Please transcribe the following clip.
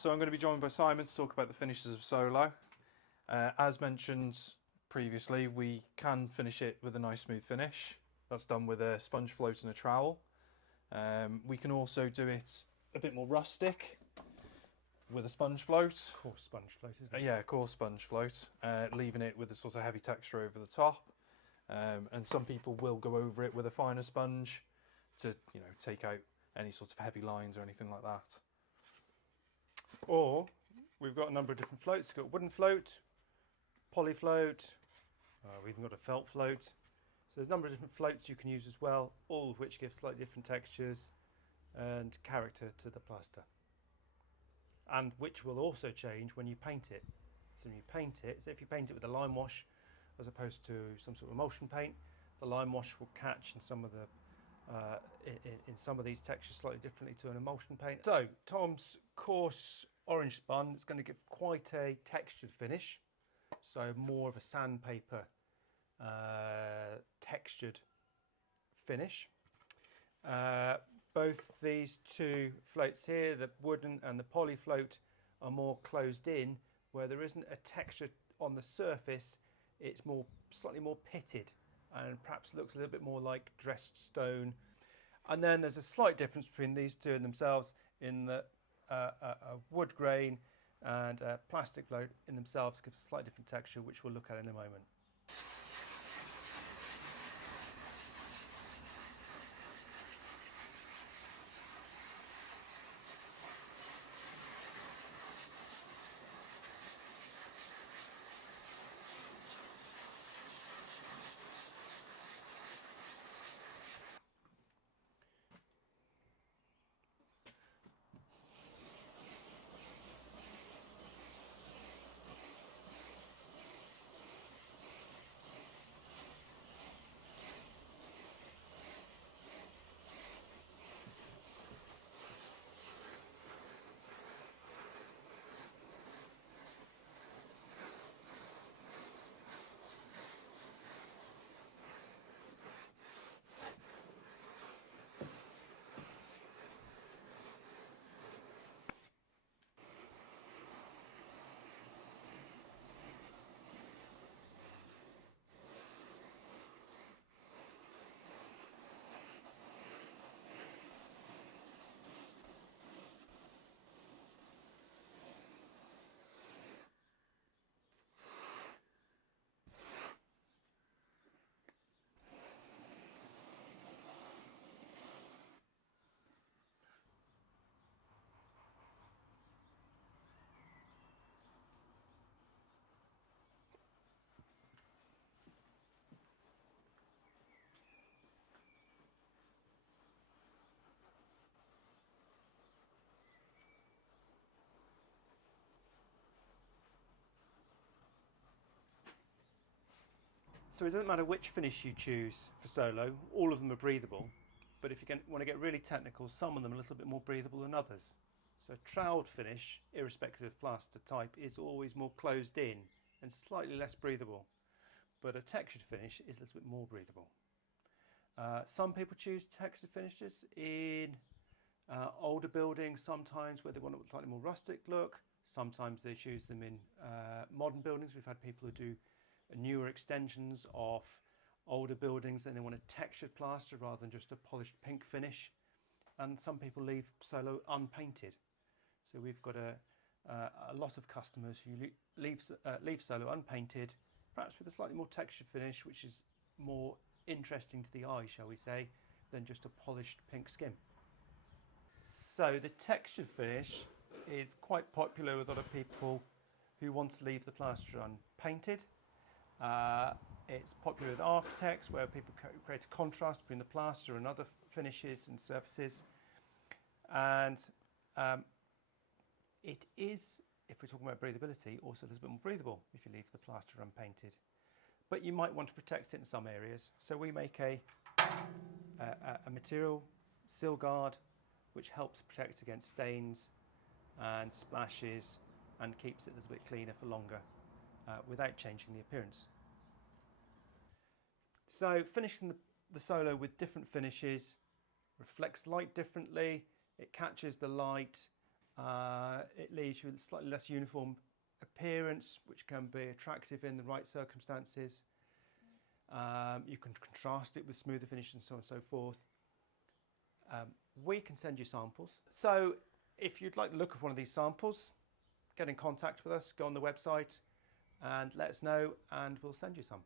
So I'm going to be joined by Simon to talk about the finishes of Solo. As mentioned previously, we can finish it with a nice smooth finish. That's done with a sponge float and a trowel. We can also do it a bit more rustic with a sponge float. Coarse sponge float, isn't it? Yeah, coarse sponge float, leaving it with a sort of heavy texture over the top. And some people will go over it with a finer sponge to, take out any sort of heavy lines or anything like that. Or we've got a number of different floats. We've got wooden float, poly float, we've even got a felt float. So there's a number of different floats you can use as well, all of which give slightly different textures and character to the plaster. And which will also change when you paint it. So when you paint it, so if you paint it with a lime wash as opposed to some sort of emulsion paint, the lime wash will catch in some of the in some of these textures slightly differently to an emulsion paint. So Tom's coarse orange spun is going to give quite a textured finish, so more of a sandpaper textured finish. Both these two floats here, the wooden and the poly float, are more closed in, where there isn't a texture on the surface. It's slightly more pitted and perhaps looks a little bit more like dressed stone. And then there's a slight difference between these two and themselves in that a wood grain and a plastic float in themselves gives a slightly different texture, which we'll look at in a moment. So it doesn't matter which finish you choose for Solo, all of them are breathable, but if you want to get really technical, some of them are a little bit more breathable than others. So a troweled finish, irrespective of plaster type, is always more closed in and slightly less breathable, but a textured finish is a little bit more breathable. Some people choose textured finishes in older buildings sometimes where they want a slightly more rustic look. Sometimes they choose them in modern buildings. We've had people who do newer extensions of older buildings and they want a textured plaster rather than just a polished pink finish. And some people leave Solo unpainted. So we've got a lot of customers who leave Solo unpainted, perhaps with a slightly more textured finish, which is more interesting to the eye, shall we say, than just a polished pink skin. So the textured finish is quite popular with a lot of people who want to leave the plaster unpainted. It's popular with architects where people create a contrast between the plaster and other finishes and surfaces. And it is, if we're talking about breathability, also a little bit more breathable if you leave the plaster unpainted. But you might want to protect it in some areas. So we make a material, Seal Guard, which helps protect against stains and splashes and keeps it a little bit cleaner for longer without changing the appearance. So finishing the Solo with different finishes reflects light differently, it catches the light It leaves you with a slightly less uniform appearance, which can be attractive in the right circumstances. You can contrast it with smoother finish and so on and so forth. We can send you samples. So if you'd like the look of one of these samples, get in contact with us, go on the website and let us know, and we'll send you some.